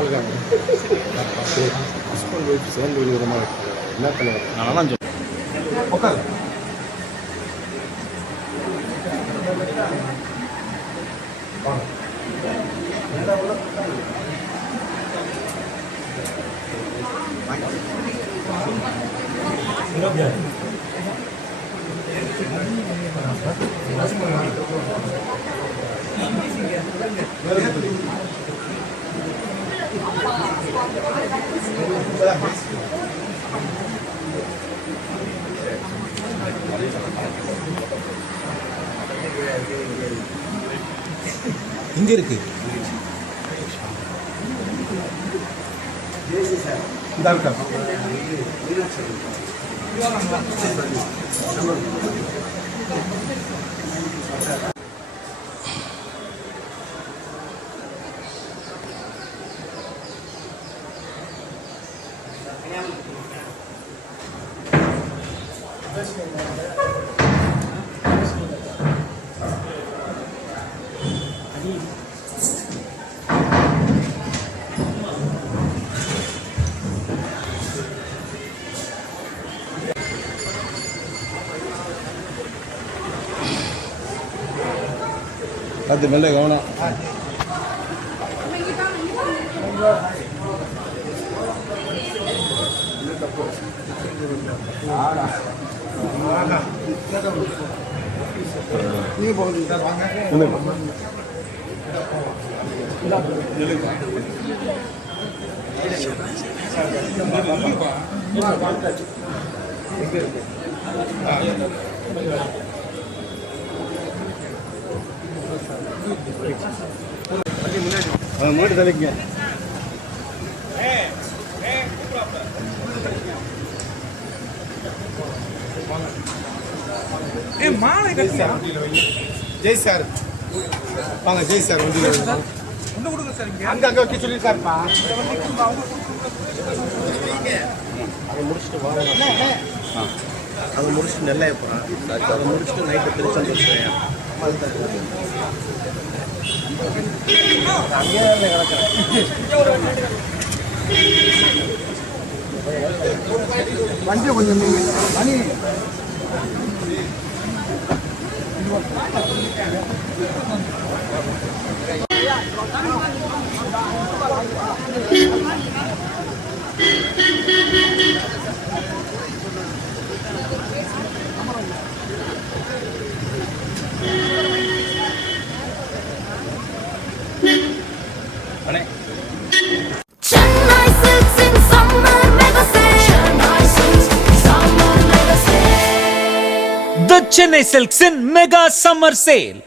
இருக்காங்க. Husband wife சேர்ந்து விதமாக இருக்காங்க. என்ன தலைவர் நான் தான் சொல்றேன். உட்காரு. இங்க இருக்கு. இந்த இருக்கா அது மெல்ல கவனம். நீங்க போகுது சார் வாங்க. முன்னாடி தலைக்குங்க. ஜெய் சார் வாங்க. ஜெய் சார் வண்டியில் அங்கே அங்கே வைக்க சொல்லி சார்ப்பா. அதை முடிச்சுட்டு வாங்க. அதை முடிச்சுட்டு நெல்லைய போகிறேன். அதை முடிச்சுட்டு நைட்டு திருச்செந்தூர் போகிறேன். அங்கேயே கிடக்கிறேன். வண்டியை கொஞ்சம் மணி The Chennai Silks in Mega Summer Sale.